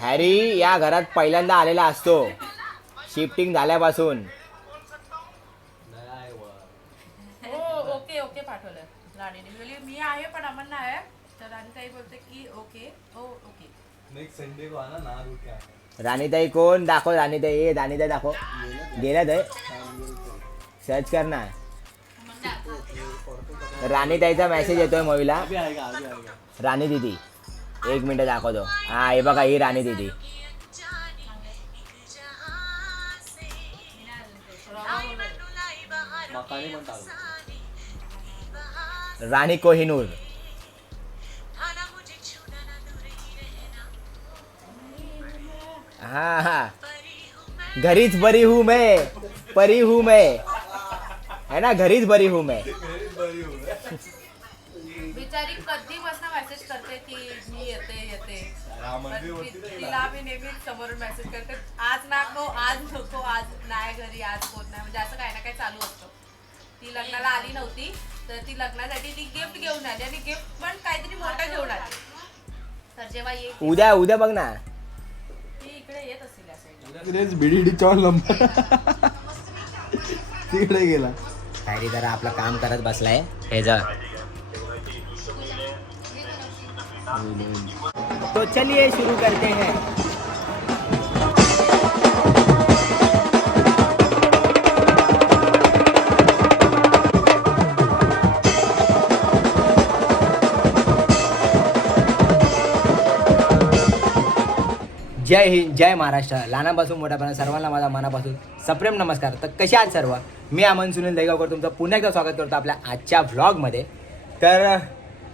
Harry या घरात पहिल्यांदा आलेला असतो शिफ्टिंग झाल्यापासून. ओके ओके पाठवलं राणीने. मी बोलली मी आहे पण अमन नाही आहे. तर राणीताई बोलते की ओके ओके. नेक्स्ट संडे को आना ना रूट क्या है. राणीताई कोण? दाखव राणीताई. राणीताई दाखव. गेला ते सर्च कर ना. राणीताईचा मेसेज येतोय मूवीला. अभी आएगा अभी आएगा. राणी दीदी 1 मिनिट दाखवतो. हा हे बघा ही राणी दीदी. मकाने पण टाकलं. राणी कोहिनूर. हाँ हाँ घरीच बरी हूँ मैं, परी हूँ मैं, है ना, घरीच बरी हूँ मैं. बिचारी कधीपासून मेसेज करते की मी येते तिला आम्ही नेहमी समोरून मेसेज करते आज नको आज नाही घरी, आज कोण नाही, म्हणजे असं काही ना काही चालू असतं. ती लग्नाला आली नव्हती तर ती लग्नासाठी ती गिफ्ट घेऊन आली आणि गिफ्ट पण काहीतरी मोठं घेऊन आली. तर जेव्हा उद्या बघ ना ती इकडे येत असेल या साईडला. तिकडेच बीडीडी चॉल नंबर तिकडे गेला. हॅरी जरा आपलं काम करत बसलाय. हे जा. तो चलिए शुरू करते हैं. जय हिंद, जय महाराष्ट्र. लहानापासून मोठ्यापर्यंत सर्वांना माझा मनापासून सप्रेम नमस्कार. तर कसे आहात सर्व? मी अमन सुनील दहीगावकर तुमचं पुन्हा एकदा स्वागत करतो आपल्या आजच्या व्लॉगमध्ये. तर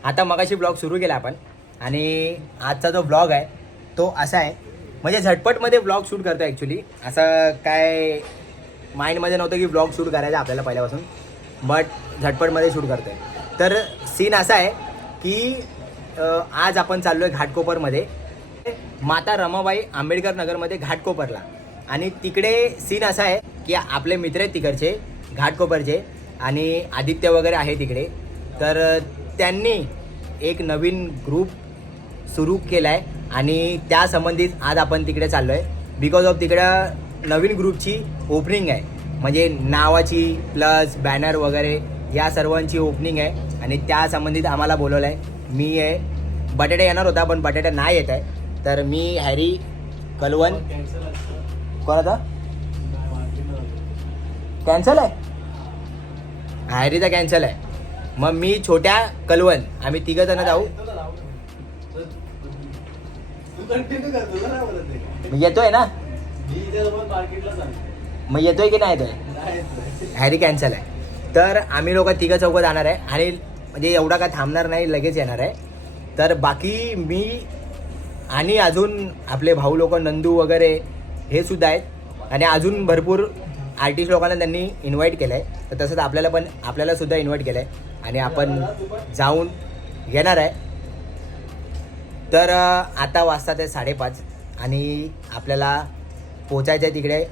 आता मगाशी व्लॉग सुरू केला आपण आणि आजचा जो व्लॉग आहे तो असा आहे, म्हणजे झटपटमध्ये व्लॉग शूट करतो ॲक्च्युली. असं काय माइंडमध्ये नव्हतं की व्लॉग शूट करायचा आपल्याला पहिल्यापासून, बट झटपटमध्ये शूट करतो आहे. तर सीन असा आहे की आज आपण चाललो आहे घाटकोपरमध्ये, माता रमाबाई आंबेडकर नगरमध्ये घाटकोपरला. आणि तिकडे सीन असा आहे की आपले मित्र आहेत तिकडचे घाटकोपरचे आणि आदित्य वगैरे आहे तिकडे. तर त्यांनी एक नवीन ग्रुप सुरू केला आहे आणि त्या संबंधित आज आपण तिकडे चाललो आहे. बिकॉज ऑफ तिकडं नवीन ग्रुपची ओपनिंग आहे, म्हणजे नावाची प्लस बॅनर वगैरे या सर्वांची ओपनिंग आहे आणि त्या संबंधित आम्हाला बोलवलं आहे. मी आहे, बटाटा येणार होता पण बटाटा नाही येत आहे. तर मी हॅरी कलवन. कोणाचा कॅन्सल आहे? हॅरीचा कॅन्सल आहे. मग मी छोट्या कलवन आम्ही 3 जण जाऊ. येतोय ना? मग येतोय की नाही येतोय? हॅरी कॅन्सल आहे. तर आम्ही लोक 3-4 जाणार आहे आणि म्हणजे एवढा काय थांबणार नाही, लगेच येणार आहे. तर बाकी मी आणि अजून आपले भाऊ लोक नंदू वगैरे हे सुद्धा आहेत आणि अजून भरपूर आर्टिस्ट लोकांना त्यांनी इन्व्हाइट केलं आहे. तर तसंच आपल्याला सुद्धा इन्व्हाइट केलं आहे आणि आपण जाऊन येणार आहे. तर आता वाजता ते 5:30 आणि आपल्याला पोचायचं आहे तिकडे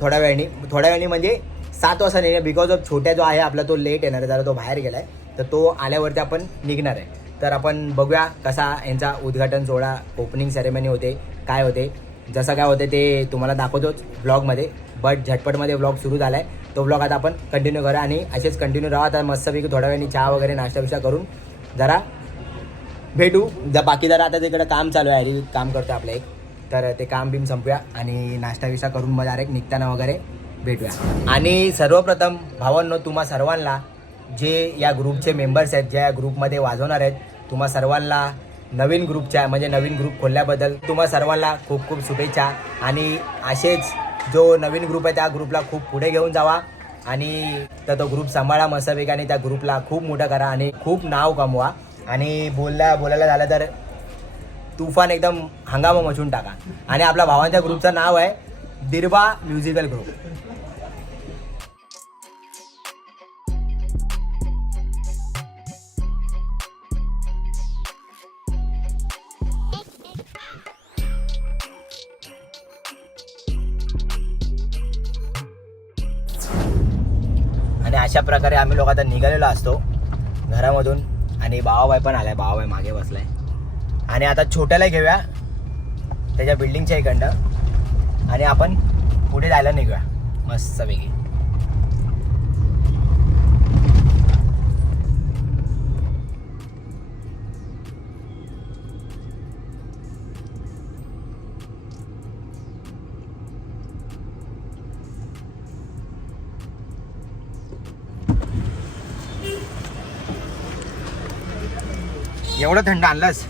थोड्या वेळाने म्हणजे 7 वाजता नाही, बिकॉज ऑफ छोट्या जो आहे आपला तो लेट येणार आहे, जरा तो बाहेर गेला आहे. तर तो आल्यावरती आपण निघणार आहे. तर आपण बघूया कसा यांचा उद्घाटन सोहळा, ओपनिंग सेरेमनी होते, काय होते. जसं काय होते ते तुम्हाला दाखवतोच व्लॉगमध्ये. बट झटपटमध्ये व्लॉग सुरू झाला आहे. तो व्लॉग आता आपण कंटिन्यू करा आणि असेच कंटिन्यू राहा. आता मस्तपैकी थोड्या वेळाने चहा वगैरे नाश्ता करून जरा भेटू. बाकी जरा आता तिकडे काम चालू आहे, हॅरी काम करतो आपलं एक. तर ते काम बिम संपूया आणि नाश्ता करून मग डायरेक्ट निघताना वगैरे भेटूया. आणि सर्वप्रथम भावांनो, तुम्हा सर्वांना जे या ग्रुपचे मेंबर्स आहेत, ज्या या ग्रुपमध्ये वाजवणार आहेत, तुम्हा सर्वांना नवीन ग्रुपच्या म्हणजे नवीन ग्रुप खोलल्याबद्दल तुम्हा सर्वांना खूप खूप शुभेच्छा. आणि असेच जो नवीन ग्रुप आहे त्या ग्रुपला खूप पुढे घेऊन जावा आणि तर तो ग्रुप सांभाळा मस्तपैकी आणि त्या ग्रुपला खूप मोठा करा आणि खूप नाव कमवा. आणि बोलायला झालं तर तुफान एकदम हंगामा मचून टाका. आणि आपल्या भावांच्या ग्रुपचं नाव आहे दिरबा म्युझिकल ग्रुप. आणि अशा प्रकारे आम्ही लोक आता निघालेलो असतो घरामधून आणि भावाबाई पण आलाय. भावाबाई मागे बसलाय. आणि आता छोट्याला घेऊया त्याच्या बिल्डिंगच्या इकडनं आणि आपण पुढे जायला निघूया मस्तपैकी. एवढं थंड आणलंस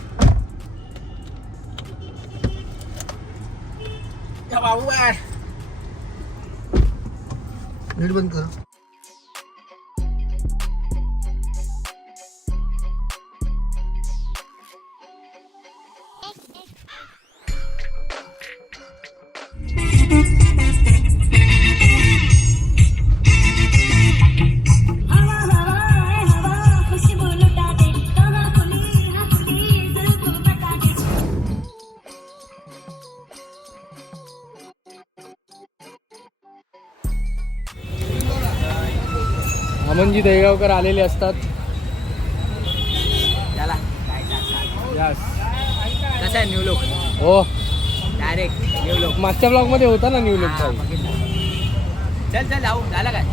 बाबू बाय. नीट बंद कर. अमनजी दहेगावकर आलेले असतात. चला यस. कसा आहे न्यू लुक? हो, डायरेक्ट न्यू लुक. मागच्या ब्लॉग मध्ये होता ना न्यू लुक. चल चल जाऊ. झालं काय?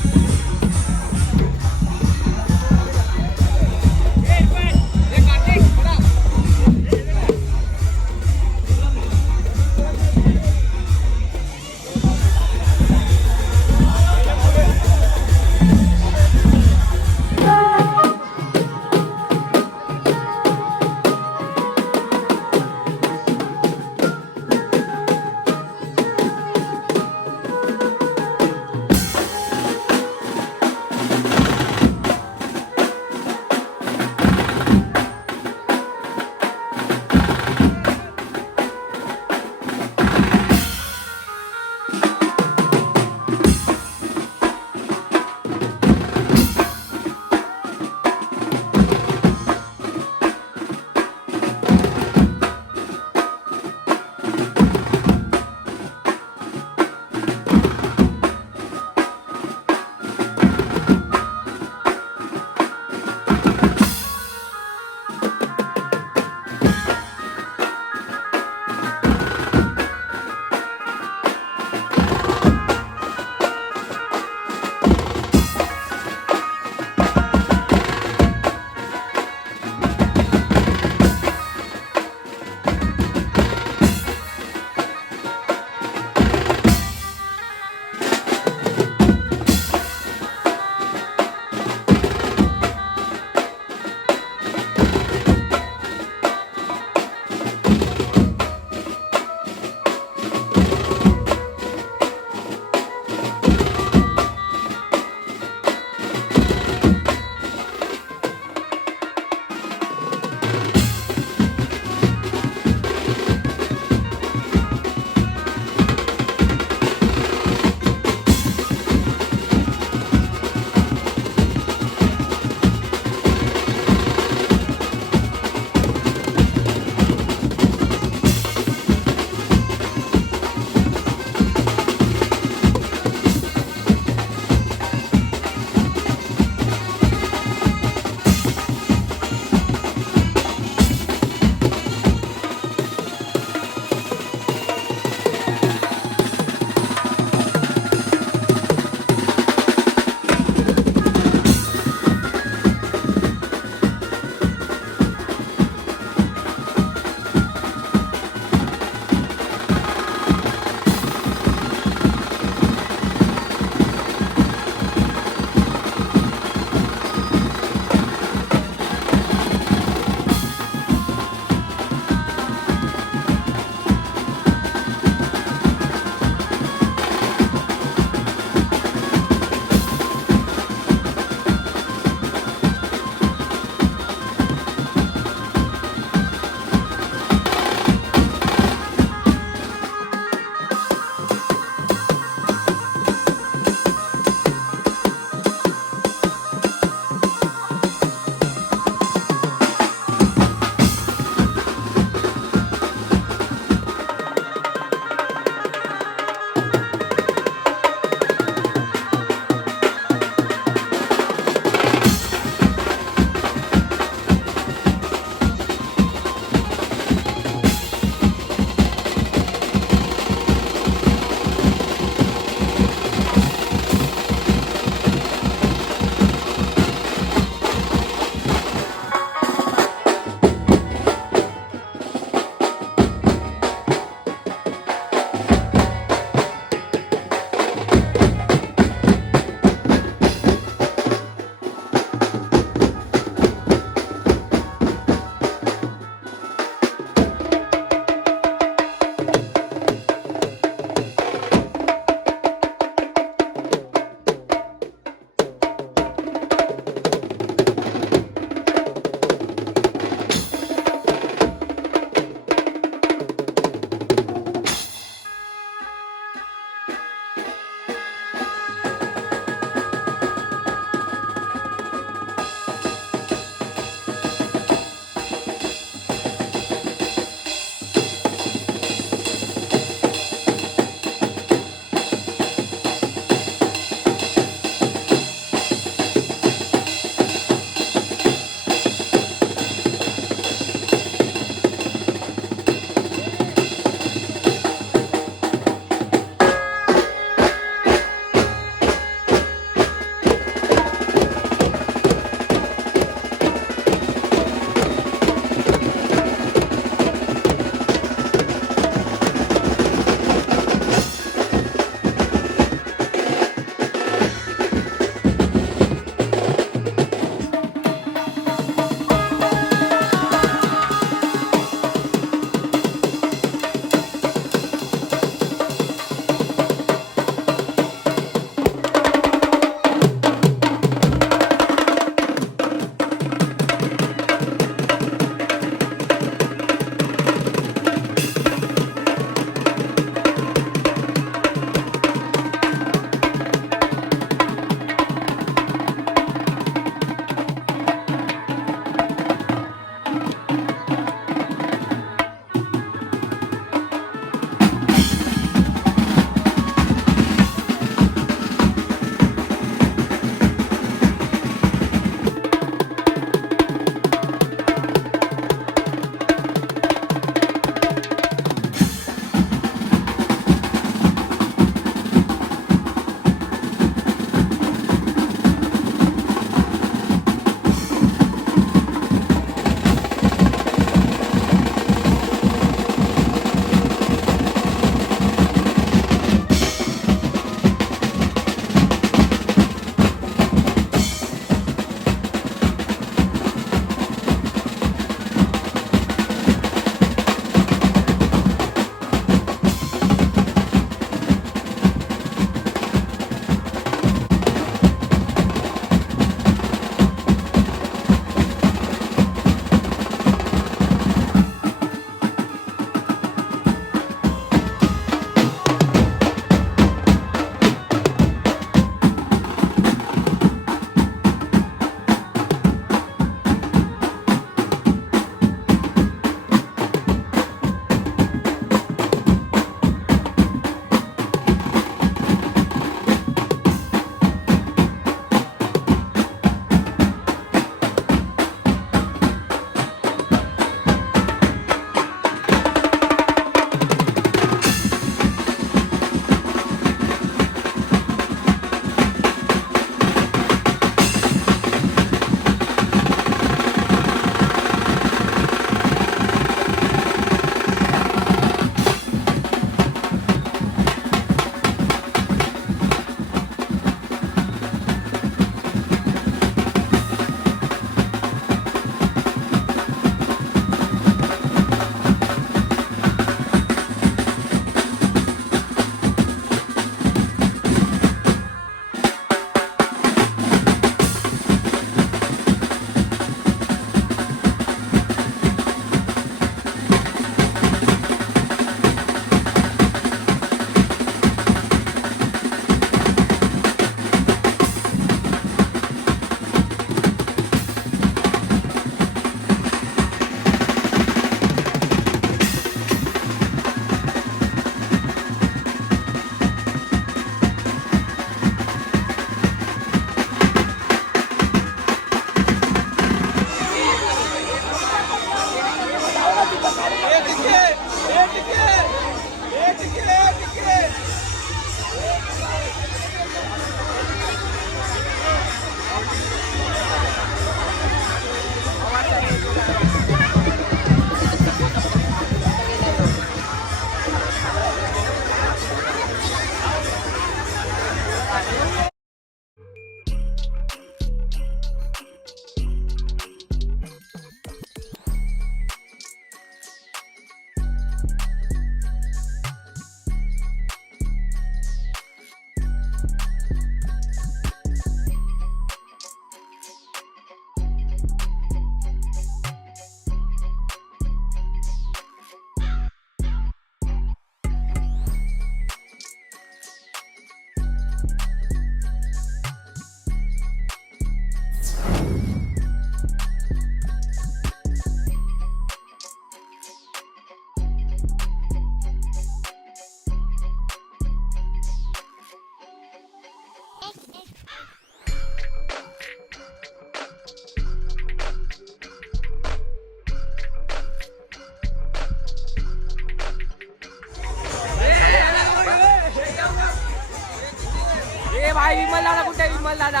विमल दादा कुठे विमल दादा?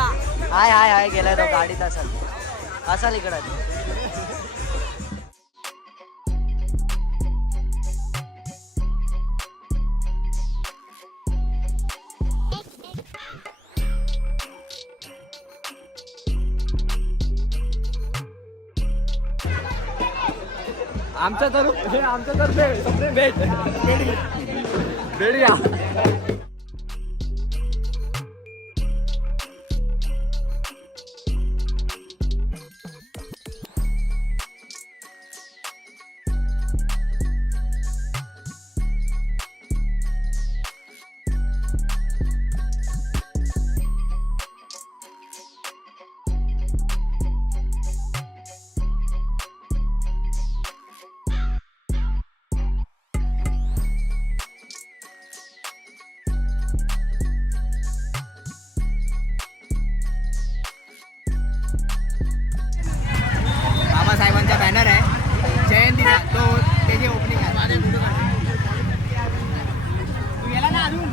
हाय हाय हाय गेलाय तो गाडीत असाल इकडं. आमचं तर भेट घ्या. बाबासाहेबांचा बॅनर आहे जयंतीचा, तो त्याची ओपनिंग आहे. तू गेला ना अजून?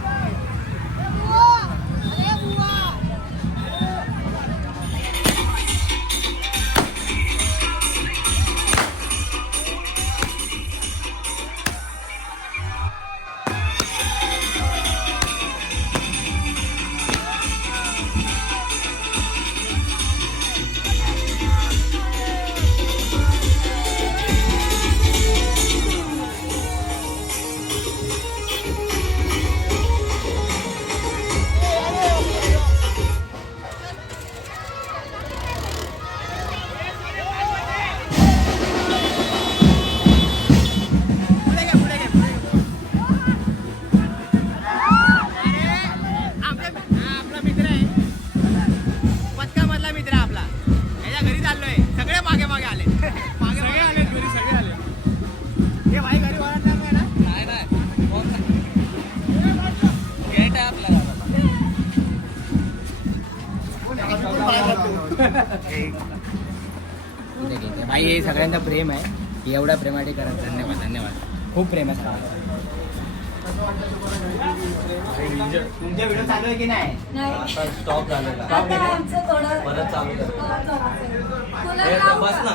भाई हे सगळ्यांचा प्रेम आहे, एवढा प्रेमासाठी करा. धन्यवाद धन्यवाद, खूप प्रेम आहे सगळ्यांचं. तुमचे व्हिडिओ चालू आहे की नाही? स्टॉप झालेला परत चालू बस ना.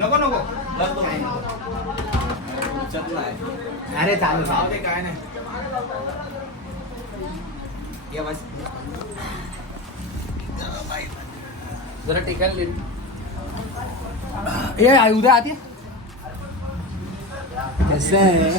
नको नको अरे चालू काय नाही. ये बस जरा टिकायला दे. ए उद्या आधी कसं आहे.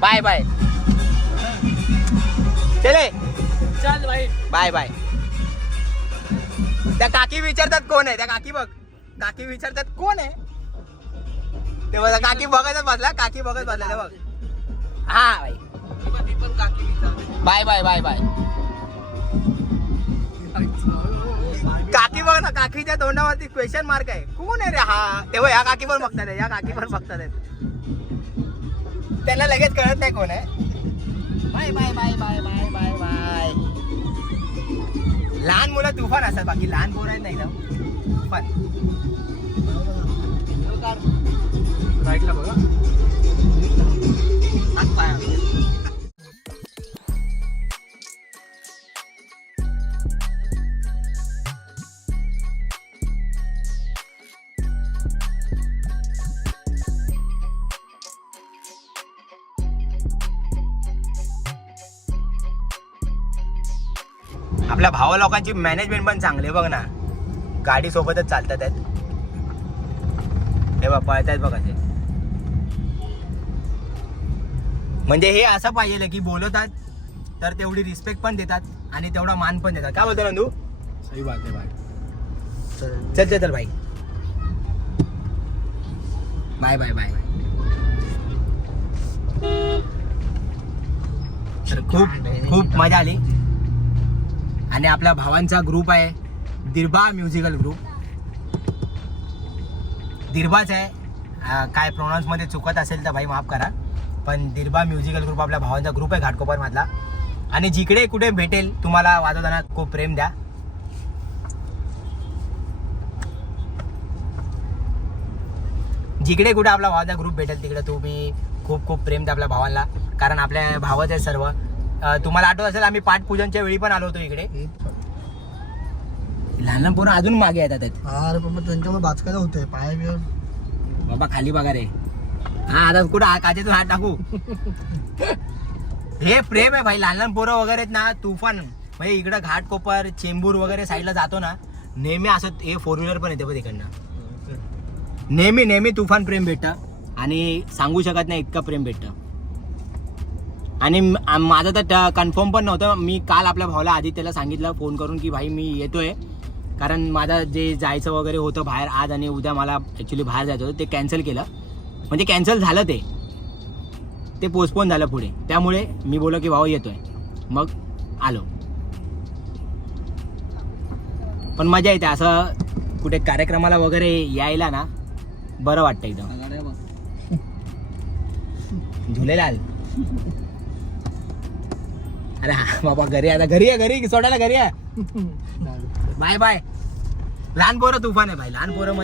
बाय बाय चले चल भाई बाय बाय. त्या काकी विचारतात कोण आहे, त्या काकी बघ, काकी विचारतात कोण आहे ते बघा. काकी बघतच बसला, काकी बघत बसला ते बघ. हा बाई बाय बाय बाय बाय. काकी बघ ना, काकीच्या तोंडावरती क्वेश्चन मार्क आहे. कोण आहे रे हा? तेव्हा या काकी पण बघतात, या काकी पण बघतात. त्यांना लगेच कळत नाही कोण आहे. Bye bye bye bye bye bye bye. लहान मुलं तुफान असतात, बाकी लहान पोरं आहेत नाही तुफान. राईटला बघा. आपल्या भावा लोकांची मॅनेजमेंट पण चांगली बघ ना, गाडी सोबतच चालतात आहेत. हे बघ पळत आहेत बघा ते. म्हणजे हे असं पाहिजे की बोलवतात तर तेवढी रिस्पेक्ट पण देतात आणि तेवढा मान पण देतात. काय बोलतो नंदू? सही बात आहे भाई. चल चल चल भाई, बाय बाय बाय. तर खूप खूप मजा आली. आणि आपल्या भावांचा ग्रुप आहे दिर्बा म्युझिकल ग्रुप. दिर्बाच आहे, काय प्रोनाऊन्स मध्ये चुकत असेल तर भाई माफ करा, पण दिर्बा म्युझिकल ग्रुप आपल्या भावांचा ग्रुप आहे घाटकोपर मधला. आणि जिकडे कुठे भेटेल तुम्हाला वाजवताना खूप प्रेम द्या. जिकडे कुठे आपला भावाचा ग्रुप भेटेल तिकडे तुम्ही खूप खूप प्रेम द्या आपल्या भावांना, कारण आपल्या भावच आहे सर्व. तुम्हाला आठवत असेल आम्ही पाठपूजनच्या वेळी पण आलो होतो इकडे. लहान पोरं अजून मागे येतात. अरे बाबा त्यांच्यावर बाचकायला होतंय पाय बिय. बाबा खाली बघा रे. हा आता कुठं काचेतून हात टाकू. हे प्रेम आहे भाई. लहान लहान पोरं वगैरे आहेत ना, तुफान. म्हणजे इकडं घाटकोपर चेंबूर वगैरे साईडला जातो ना, नेहमी असं हे 4 व्हीलर पण येते बघ तिकडनं. नेहमी नेहमी तुफान प्रेम भेटतं आणि सांगू शकत नाही इतकं प्रेम भेटतं. आणि माझं तर कन्फर्म पण नव्हतं. मी काल आपल्या भावाला आदित्यला सांगितलं फोन करून की भाई मी येतोय, कारण माझं जे जायचं वगैरे होतं बाहेर आज आणि उद्या मला ॲक्च्युली बाहेर जायचं होतं ते कॅन्सल केलं. म्हणजे कॅन्सल झालं ते पोस्टपोन झालं पुढे. त्यामुळे मी बोललो की भाऊ येतोय, मग आलो. पण मजा येते असं कुठे कार्यक्रमाला वगैरे यायला ना, बरं वाटतं एकदम. झुलेलाल अरे हा बाबा घरी आता घरी सोडायला घरी आहे. Bye bye. लहान पोरं तुफान आहे भाई. लहान पोरं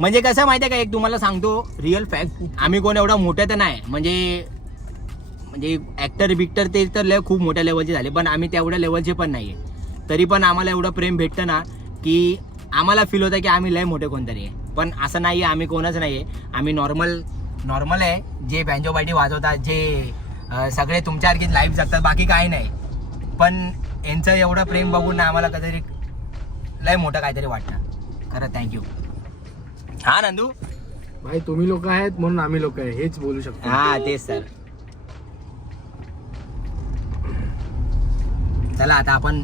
म्हणजे कसं माहिती आहे का, एक तुम्हाला सांगतो रिअल फॅक्ट, आम्ही कोण एवढा मोठं तर नाही, म्हणजे ऍक्टर बिक्टर ते तर लय खूप मोठ्या लेवलचे झाले, पण आम्ही तेवढ्या लेवलचे पण नाही आहे. तरी पण आम्हाला एवढं प्रेम भेटतं ना की आम्हाला फील होतं की आम्ही लय मोठे कोणतरी आहे. पण असं नाही आहे, आम्ही कोणच नाही आहे. आम्ही नॉर्मल आहे, जे बँजो पार्टी वाजवतात, जे सगळे तुमच्यासारखीच लाईफ जगतात, बाकी काही नाही. पण यांचं एवढं प्रेम बघून ना आम्हाला कधीतरी लय मोठं काहीतरी वाटतं. खरं थँक्यू. हा नंदू भाई तुम्ही लोक आहेत म्हणून आम्ही लोक आहे, हेच बोलू शकतो. हा तेच सर. चला आता आपण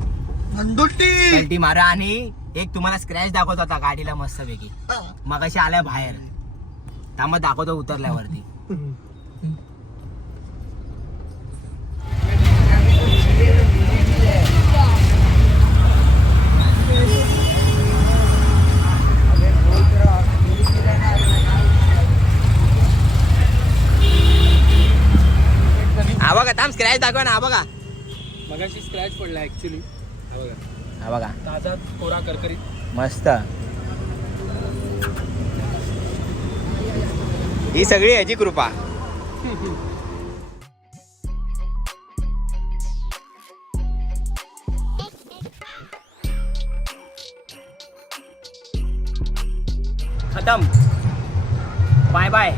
पलटी मारा. आणि एक तुम्हाला स्क्रॅच दाखवत होता गाडीला मस्तपैकी, मग अशी आल्या बाहेर. त्यामुळे दाखवतो उतरल्यावरती. हा बघा थांब, स्क्रॅच दाखवा ना. हा बघा मगाशी स्क्रॅच पडला ऍक्च्युली. हा बघा ताजा कोरा करकरीत मस्त. ही सगळी याची कृपा. खतम. Bye bye,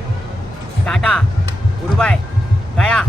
tata, goodbye, गया.